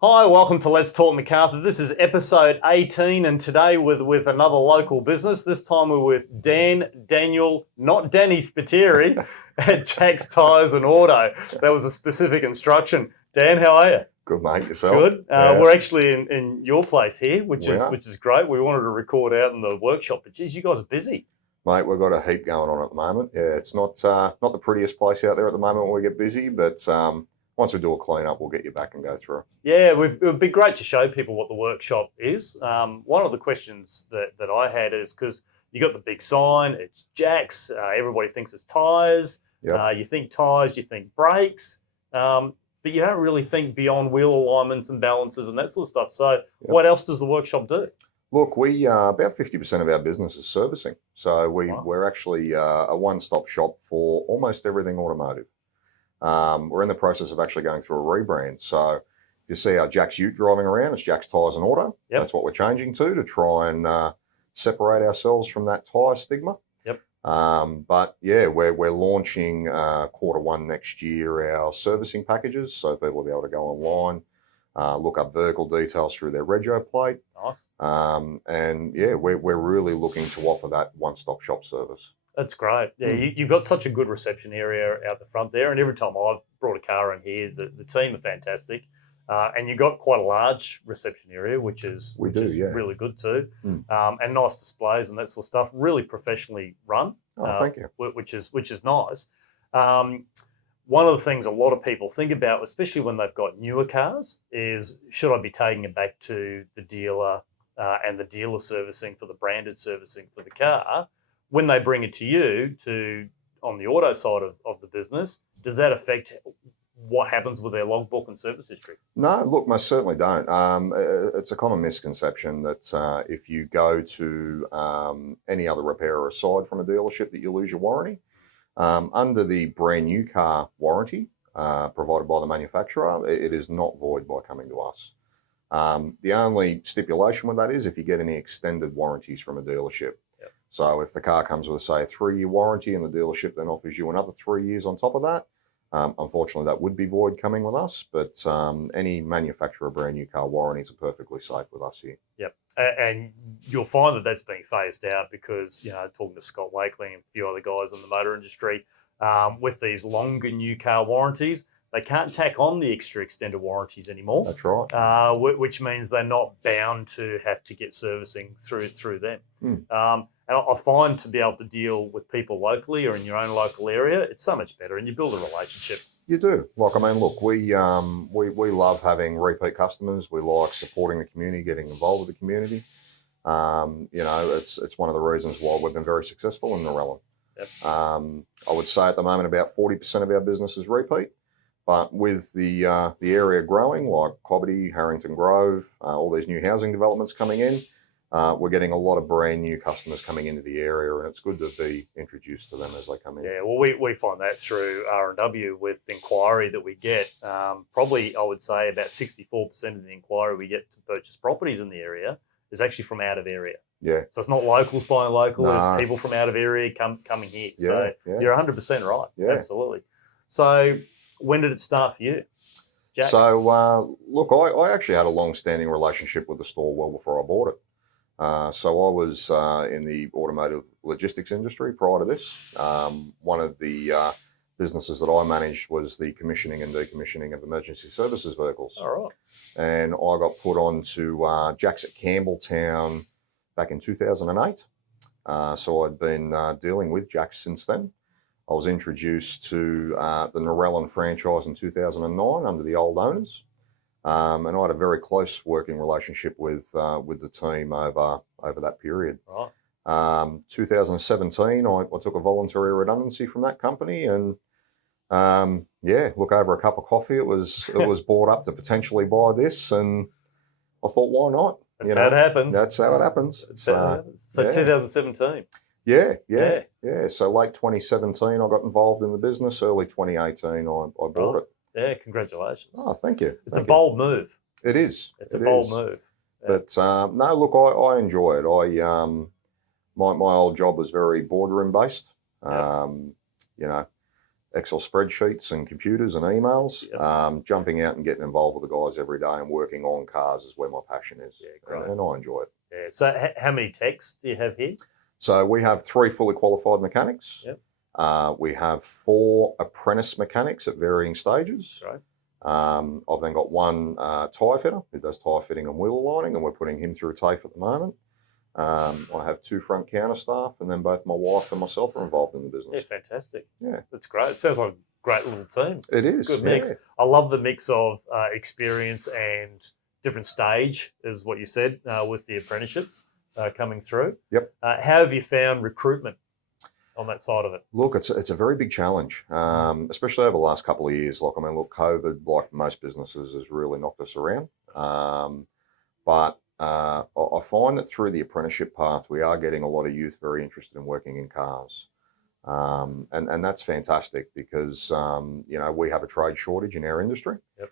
Hi, welcome to Let's Talk Macarthur. This is episode 18, and today with another local business. This time we're with Daniel, not Danny Spiteri, at Jax Tyres and Auto. That was a specific instruction. Dan, how are you? Good, mate. Yourself? Good. We're actually in your place here, which is great. We wanted to record out in the workshop, but geez, you guys are busy. Mate, we've got a heap going on at the moment. Yeah, it's not the prettiest place out there at the moment when we get busy, but once we do a clean up, we'll get you back and go through. Yeah, it would be great to show people what the workshop is. One of the questions that I had is because you got the big sign, it's Jax, everybody thinks it's tyres. Yep. You think tyres, you think brakes, but you don't really think beyond wheel alignments and balances and that sort of stuff. So What else does the workshop do? Look, we about 50% of our business is servicing. So we're actually a one-stop shop for almost everything automotive. We're in the process of actually going through a rebrand. So if you see our Jax Ute driving around, it's Jax Tyres and Auto. Yep. That's what we're changing to try and separate ourselves from that tyre stigma. Yep. But yeah, we're launching Q1 next year our servicing packages, so people will be able to go online, look up vehicle details through their rego plate. Nice. And yeah, we're really looking to offer that one-stop shop service. That's great. Yeah, you've got such a good reception area out the front there, and every time I've brought a car in here, the team are fantastic. And you've got quite a large reception area, which is really good too. And nice displays and that sort of stuff. Really professionally run. Oh, thank you. Which is nice. One of the things a lot of people think about, especially when they've got newer cars, is should I be taking it back to the dealer and the dealer servicing for the branded servicing for the car? When they bring it to you on the auto side of the business, does that affect what happens with their logbook and service history? No, look, most certainly don't. It's a common misconception that if you go to any other repairer aside from a dealership that you lose your warranty. Under the brand new car warranty provided by the manufacturer, it is not void by coming to us. The only stipulation with that is if you get any extended warranties from a dealership. Yep. So if the car comes with, say, a 3-year warranty and the dealership then offers you another 3 years on top of that, unfortunately that would be void coming with us, but any manufacturer brand new car warranties are perfectly safe with us here. Yep. And you'll find that that's being phased out because, talking to Scott Wakely and a few other guys in the motor industry, with these longer new car warranties, they can't tack on the extra extended warranties anymore. That's right. Which means they're not bound to have to get servicing through them. And I find to be able to deal with people locally or in your own local area, it's so much better, and you build a relationship. You do. Like, I mean, look, we love having repeat customers. We like supporting the community, getting involved with the community. It's one of the reasons why we've been very successful in Narellan. Yep. I would say at the moment about 40% of our business is repeat. But with the area growing, like Cobbitty, Harrington Grove, all these new housing developments coming in, we're getting a lot of brand new customers coming into the area, and it's good to be introduced to them as they come in. Yeah, well, we find that through R&W with inquiry that we get. Probably, I would say about 64% of the inquiry we get to purchase properties in the area is actually from out of area. Yeah. So it's not locals buying local, No. It's people from out of area coming here. Yeah, So yeah. you're 100% right. Yeah. Absolutely. So when did it start for you, Jax? So, look, I actually had a long-standing relationship with the store well before I bought it. So I was in the automotive logistics industry prior to this. One of the businesses that I managed was the commissioning and decommissioning of emergency services vehicles. All right. And I got put on to Jax at Campbelltown back in 2008. So I'd been dealing with Jax since then. I was introduced to the Narellan franchise in 2009 under the old owners. And I had a very close working relationship with the team over that period. Right. 2017, I took a voluntary redundancy from that company, and look, over a cup of coffee, it was brought up to potentially buy this, and I thought, why not? That's how it happens. That's how it happens. So 2017. Yeah. So late 2017, I got involved in the business. Early 2018, I bought it. Yeah, congratulations. Oh, thank you. It's a bold move. It is. It's a bold move. Yeah. But no, look, I enjoy it. My old job was very boardroom based. Yeah. Excel spreadsheets and computers and emails. Yep. Jumping out and getting involved with the guys every day and working on cars is where my passion is. Yeah, great. And I enjoy it. Yeah. So how many techs do you have here? So we have 3 fully qualified mechanics. Yep. We have 4 apprentice mechanics at varying stages. Right. I've then got 1 tyre fitter who does tyre fitting and wheel aligning, and we're putting him through TAFE at the moment. I have 2 front counter staff, and then both my wife and myself are involved in the business. Yeah, fantastic. Yeah. That's great. It sounds like a great little team. It is. Good mix. I love the mix of experience and different stage, is what you said, with the apprenticeships coming through. Yep. How have you found recruitment on that side of it? Look, it's a very big challenge, especially over the last couple of years. Like, I mean, look, COVID, like most businesses, has really knocked us around. But I find that through the apprenticeship path, we are getting a lot of youth very interested in working in cars. And that's fantastic because, we have a trade shortage in our industry. Yep.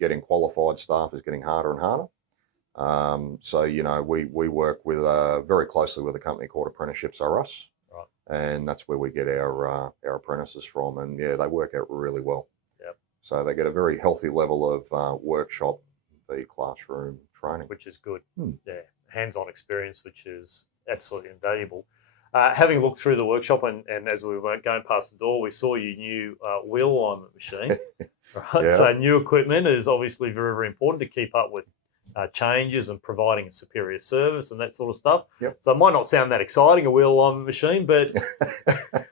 Getting qualified staff is getting harder and harder. So, we work with very closely with a company called Apprenticeships Are Us. Right. And that's where we get our apprentices from. And, yeah, they work out really well. Yep. So they get a very healthy level of workshop, the classroom training. Which is good. Yeah, hands-on experience, which is absolutely invaluable. Having looked through the workshop and as we were going past the door, we saw your new wheel alignment machine. Right? Yeah. So new equipment is obviously very, very important to keep up with changes and providing a superior service and that sort of stuff. Yep. So it might not sound that exciting, a wheel alignment machine, but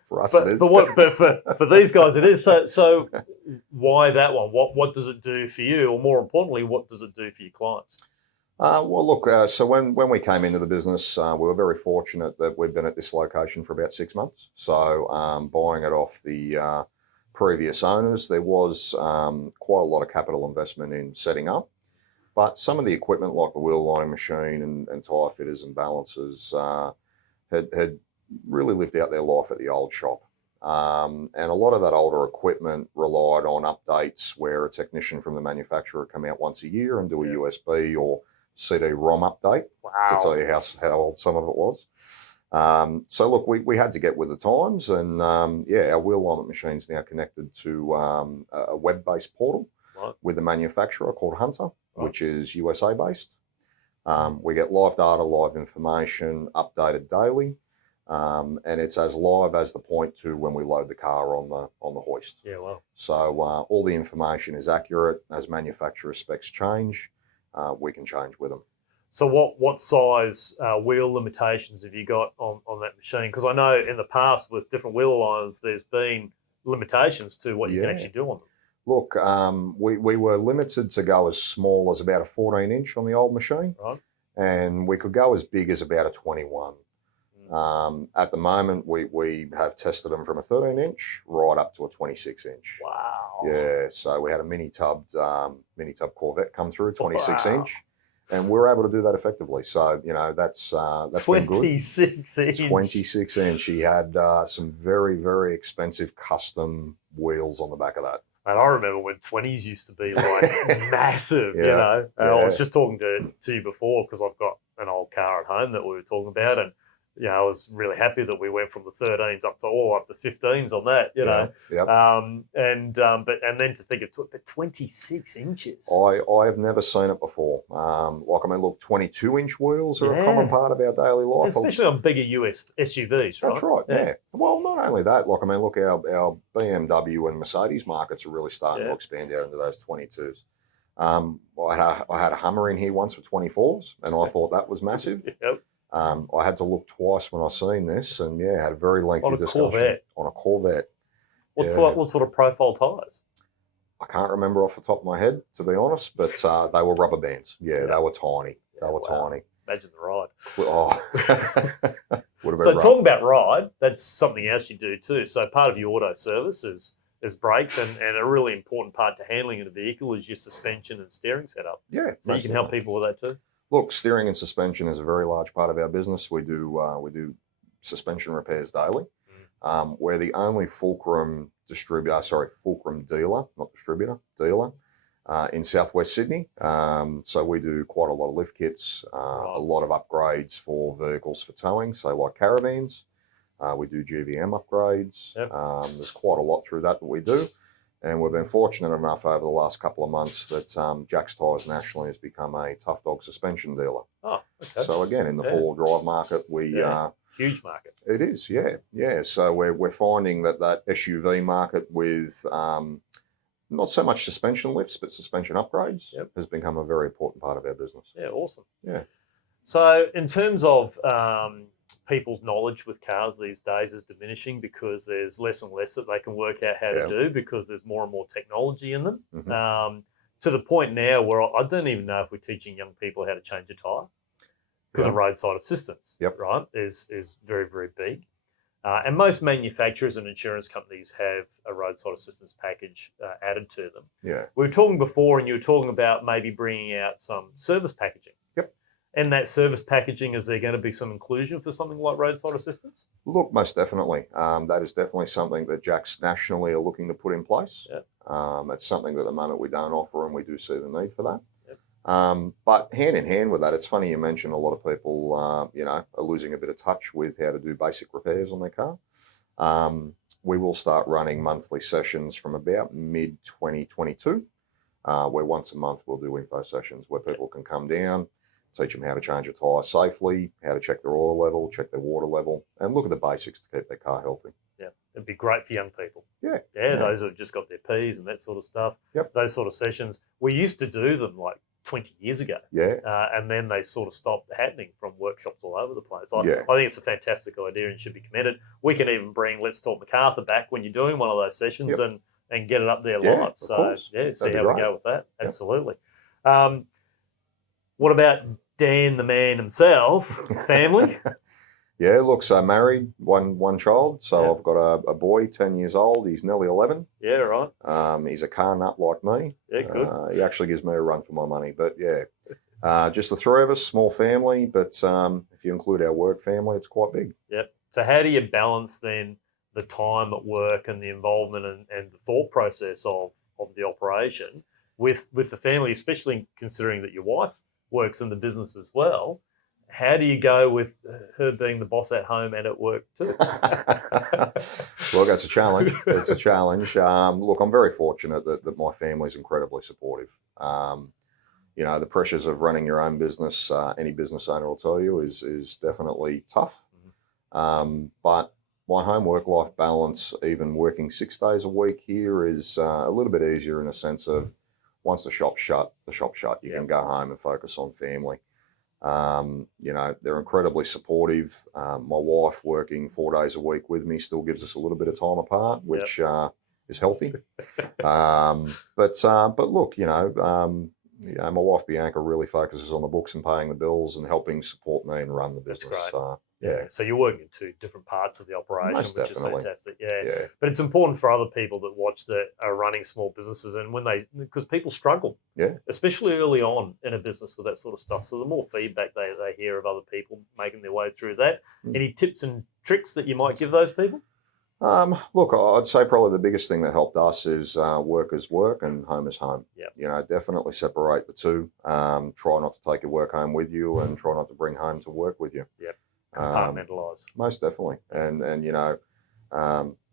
for us it is. But for these guys it is. So why that one? What does it do for you? Or more importantly, what does it do for your clients? Well, look, so when we came into the business, we were very fortunate that we'd been at this location for about 6 months. So buying it off the previous owners, there was quite a lot of capital investment in setting up. But some of the equipment like the wheel lining machine and tyre fitters and balancers had really lived out their life at the old shop. And a lot of that older equipment relied on updates where a technician from the manufacturer would come out once a year and do a USB or CD-ROM update. Wow. To tell you how old some of it was. So look, we had to get with the times, and our wheel alignment machine's now connected to a web-based portal. Right. With a manufacturer called Hunter, Right. which is USA-based. We get live data, live information, updated daily, and it's as live as the point to when we load the car on the hoist. Yeah, well. So all the information is accurate. As manufacturer specs change, we can change with them. So what size wheel limitations have you got on that machine? Because I know in the past with different wheel aligners, there's been limitations to what you can actually do on them. Look, we were limited to go as small as about a 14-inch on the old machine, Right. and we could go as big as about a 21. At the moment, we have tested them from a 13-inch right up to a 26-inch. Wow. Yeah, so we had a mini tub Corvette come through, 26-inch, Wow. and we're able to do that effectively. So that's been good. 26-inch. 26-inch. He had some very, very expensive custom wheels on the back of that. And I remember when 20s used to be like massive, Yeah. And I was just talking to you before because I've got an old car at home that we were talking about, and I was really happy that we went from the 13s up to 15s on that, Yep. and then to think of the 26 inches. I have never seen it before. Look, 22-inch wheels are a common part of our daily life. Especially on bigger US SUVs, right? That's right, yeah. Well, not only that, look, our BMW and Mercedes markets are really starting to expand out into those 22s. I had a Hummer in here once for 24s, and I thought that was massive. Yep. I had to look twice when I seen this, and had a very lengthy discussion Corvette. on a Corvette. What sort of profile tyres? I can't remember off the top of my head, to be honest, but they were rubber bands. Yeah, they were tiny. They were tiny. Imagine the ride. Oh, would have been So rough. talking about ride, that's something else you do too. So part of your auto service is brakes, and a really important part to handling in a vehicle is your suspension and steering setup. Yeah. So you can help people with that too. Look, steering and suspension is a very large part of our business. We do suspension repairs daily. We're the only fulcrum dealer, not distributor, dealer in Southwest Sydney. So we do quite a lot of lift kits, a lot of upgrades for vehicles for towing, so like caravans. We do GVM upgrades. Yep. There's quite a lot through that we do. And we've been fortunate enough over the last couple of months that Jax Tyres nationally has become a tough dog suspension dealer. Oh, okay. So again, in the four-wheel drive market, we huge market. It is, yeah. So we're finding that SUV market with not so much suspension lifts, but suspension upgrades has become a very important part of our business. Yeah, awesome. Yeah. So in terms of people's knowledge with cars these days is diminishing because there's less and less that they can work out how to do because there's more and more technology in them. Mm-hmm. To the point now where I don't even know if we're teaching young people how to change a tyre because of roadside assistance, right, is very, very big. And most manufacturers and insurance companies have a roadside assistance package added to them. Yeah. We were talking before and you were talking about maybe bringing out some service packaging. And that service packaging, is there going to be some inclusion for something like roadside assistance? Look, most definitely. That is definitely something that Jax nationally are looking to put in place. It's something that at the moment we don't offer, and we do see the need for that. But hand in hand with that, it's funny you mentioned a lot of people, are losing a bit of touch with how to do basic repairs on their car. We will start running monthly sessions from about mid-2022, where once a month we'll do info sessions where people can come down, teach them how to change a tyre safely, how to check their oil level, check their water level, and look at the basics to keep their car healthy. Yeah, it'd be great for young people. Yeah. Those who've just got their Ps and that sort of stuff. Those sort of sessions. We used to do them like 20 years ago. And then they sort of stopped happening from workshops all over the place. I think it's a fantastic idea and should be commended. We can even bring Let's Talk Macarthur back when you're doing one of those sessions and get it up there live. So, see how we go with that. Absolutely. What about Dan, the man himself, family? Look, so married, one child. So I've got a boy, 10 years old. He's nearly 11. Yeah, right. He's a car nut like me. Yeah, good. He actually gives me a run for my money. But just the three of us, small family. But if you include our work family, it's quite big. Yep. So how do you balance then the time at work and the involvement and the thought process of the operation with the family, especially considering that your wife works in the business as well? How do you go with her being the boss at home and at work too? Look, that's a challenge. It's a challenge. Look, I'm very fortunate that my family's incredibly supportive. The pressures of running your own business, any business owner will tell you, is definitely tough. But my home work-life balance, even working 6 days a week here, is a little bit easier in a sense of once the shop's shut. You can go home and focus on family. They're incredibly supportive. My wife, working 4 days a week with me, still gives us a little bit of time apart, which is healthy. But look, my wife Bianca really focuses on the books and paying the bills and helping support me and run the business. That's great. So you're working in two different parts of the operation, Most which definitely. is fantastic. But it's important for other people that watch that are running small businesses, and because people struggle, especially early on in a business with that sort of stuff. So the more feedback they hear of other people making their way through that, any tips and tricks that you might give those people? Look, I'd say probably the biggest thing that helped us is work is work and home is home. Definitely separate the two. Try not to take your work home with you, and try not to bring home to work with you. Compartmentalise. Most definitely. And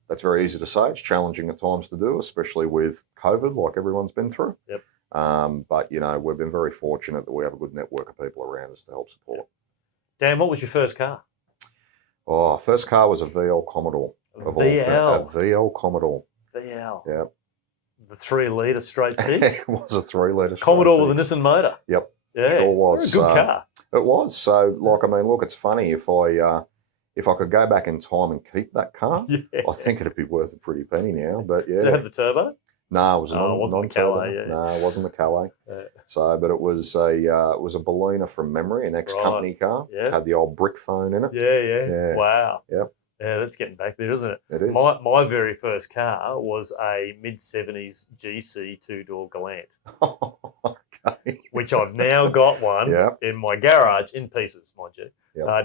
that's very easy to say. It's challenging at times to do, especially with COVID, like everyone's been through. But we've been very fortunate that we have a good network of people around us to help support. Dan, what was your first car? First car was a VL Commodore. A VL Commodore. VL. Yep. The 3-litre straight six? It was a 3-litre Commodore with a Nissan motor? Yep. Yeah. Sure was. A good car. It was. So, look, it's funny. If I could go back in time and keep that car, I think it'd be worth a pretty penny now. But Did it have the turbo? No, it was wasn't the Calais. No, it wasn't the Calais. So, but it was a Bellina from memory, an ex-company car. Had the old brick phone in it. Yeah. Wow. Yep. Yeah, that's getting back there, isn't it? It is. My very first car was a mid-70s GC 2-door Galant. Okay. Which I've now got one in my garage in pieces, mind you.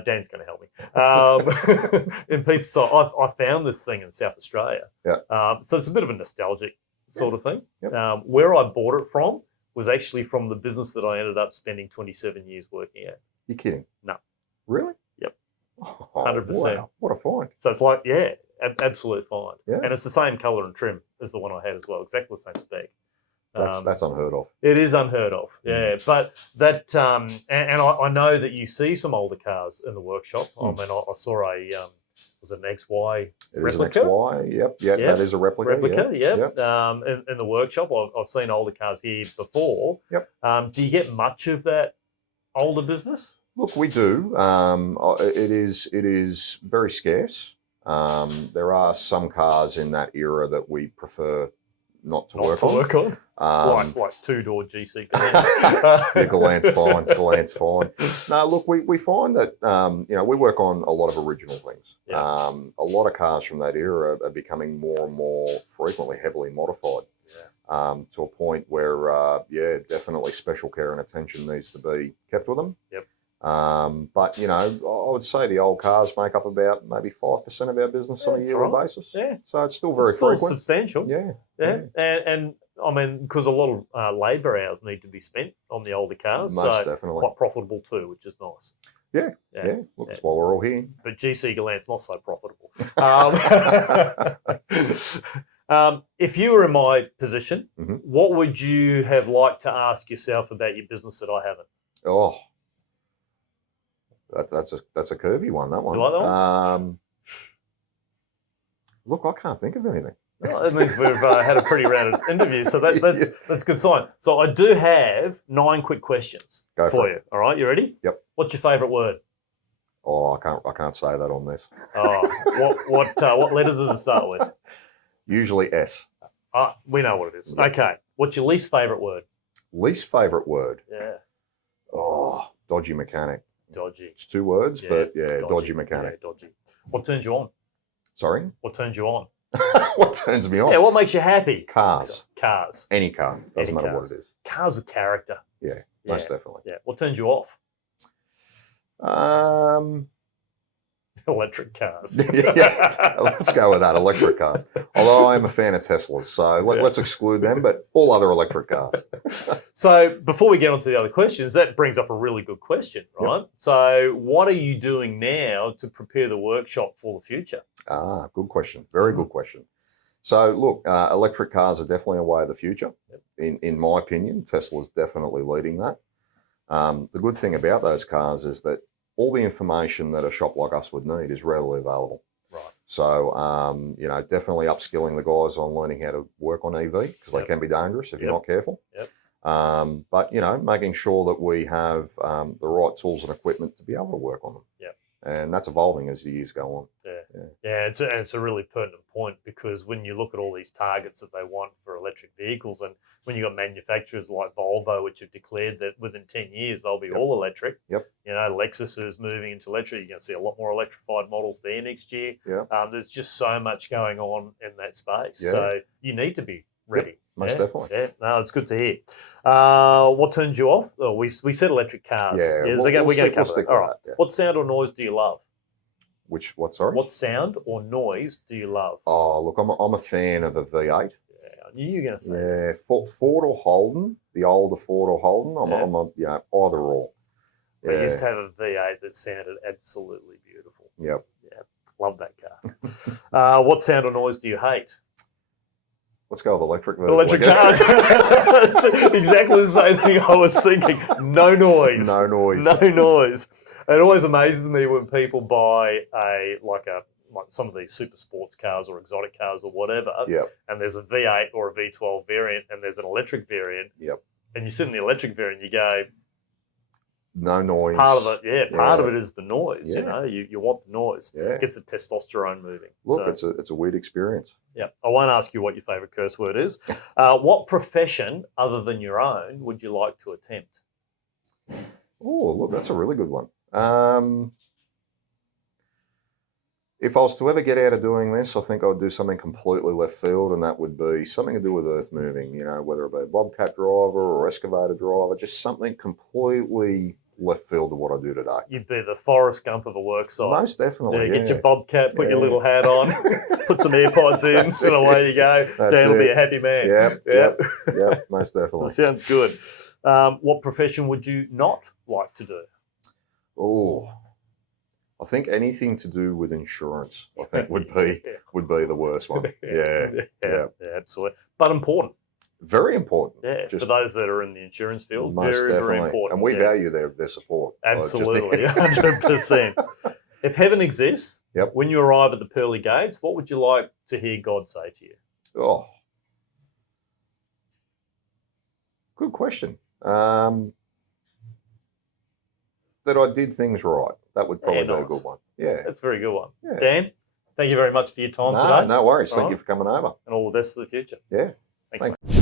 Dan's going to help me. In pieces. So I found this thing in South Australia. So it's a bit of a nostalgic sort of thing. Where I bought it from was actually from the business that I ended up spending 27 years working at. You're kidding? No. Really? Yep. Oh, 100%. wow, what a find. So it's like, yeah, absolute find. Yeah. And it's the same colour and trim as the one I had as well, exactly the same spec. That's unheard of. It is unheard of, yeah. But that, and I know that you see some older cars in the workshop. I mean, I saw was it an XY replica? It is an XY, yep, that is a replica. Yep. In the workshop, I've seen older cars here before. Yep. Do you get much of that older business? Look, we do. It is very scarce. There are some cars in that era that we prefer not to work on. Like two-door GC Galant's fine. Galant's fine. No, look, we find that we work on a lot of original things. Yeah. A lot of cars from that era are becoming more and more frequently heavily modified. Yeah. To a point where definitely special care and attention needs to be kept with them. Yep. But I would say the old cars make up about maybe 5% of our business on a yearly basis. Yeah. So it's still very still frequent. Substantial. Yeah. And I mean, because a lot of labour hours need to be spent on the older cars, Most definitely. Quite profitable too, which is nice. Yeah. Look, that's why we're all here. But GC Galant's not so profitable. If you were in my position, what would you have liked to ask yourself about your business that I haven't? Oh, that's a curvy one. That one. You like that one? Look, I can't think of anything. Well, that means we've had a pretty rounded interview, so that's a good sign. So I do have 9 quick questions for you. All right, you ready? Yep. What's your favourite word? Oh, I can't say that on this. Oh, what letters does it start with? Usually S. We know what it is. Yep. Okay. What's your least favourite word? Least favourite word? Yeah. Oh, dodgy mechanic. Dodgy. It's 2 words, but dodgy mechanic. Yeah, dodgy. What turns you on? Sorry? What turns you on? What turns me on? Yeah, what makes you happy? Cars. Any car. Doesn't matter what it is. Cars with character. Yeah, most definitely. Yeah. What turns you off? Electric cars. Let's go with that, electric cars. Although I'm a fan of Teslas, so let's exclude them, but all other electric cars. So before we get on to the other questions, that brings up a really good question, right? Yep. So what are you doing now to prepare the workshop for the future? Good question. Very good question. So look, electric cars are definitely a way of the future. Yep. In my opinion, Tesla's definitely leading that. The good thing about those cars is that all the information that a shop like us would need is readily available. Right. So, definitely upskilling the guys on learning how to work on EV because they can be dangerous if you're not careful. Yep. But, making sure that we have the right tools and equipment to be able to work on them. Yep. And that's evolving as the years go on. Yeah, it's a really pertinent point because when you look at all these targets that they want for electric vehicles, and when you've got manufacturers like Volvo, which have declared that within 10 years they'll be all electric. Yep. Lexus is moving into electric. You're going to see a lot more electrified models there next year. Yeah. There's just so much going on in that space. Yeah. So you need to be ready. Yep. Most definitely. Yeah, no, it's good to hear. What turns you off? Oh, we said electric cars. Yeah, we're going to cover that. All right. Yeah. What sound or noise do you love? Sorry? What sound or noise do you love? Oh, look, I'm a fan of a V8. Yeah, I knew you were going to say that. Ford or Holden, the older Ford or Holden, I'm either or. We used to have a V8 that sounded absolutely beautiful. Yep. Yeah, love that car. What sound or noise do you hate? Let's go with electric. Electric cars. Exactly the same thing I was thinking. No noise. No noise. No noise. It always amazes me when people buy like some of these super sports cars or exotic cars or whatever, and there's a V8 or a V12 variant and there's an electric variant, and you sit in the electric variant, you go, no noise. Part of it, part of it is the noise. You want the noise. It gets the testosterone moving. Look, it's a weird experience. Yeah, I won't ask you what your favourite curse word is. What profession other than your own would you like to attempt? Oh, look, that's a really good one. If I was to ever get out of doing this, I think I would do something completely left field, and that would be something to do with earth moving, whether it be a bobcat driver or excavator driver, just something completely left field of what I do today. You'd be the Forrest Gump of a work site. Most definitely. Get your bobcat, put your little hat on, put some AirPods in, and away you go. Dan will be a happy man. Yep, most definitely. That sounds good. What profession would you not like to do? Oh, I think anything to do with insurance, I think would be the worst one. Yeah, yeah, absolutely. But important. very important. Yeah, Just for those that are in the insurance field, most very, definitely. very important. And we yeah. value their support. Absolutely, 100%. If heaven exists, Yep. when you arrive at the pearly gates, what would you like to hear God say to you? Oh, good question. That I did things right. That would probably be a good one. Yeah. That's a very good one. Yeah. Dan, thank you very much for your time today. No worries. All Thank right. you for coming over. And all the best for the future. Yeah. Thanks. Thanks.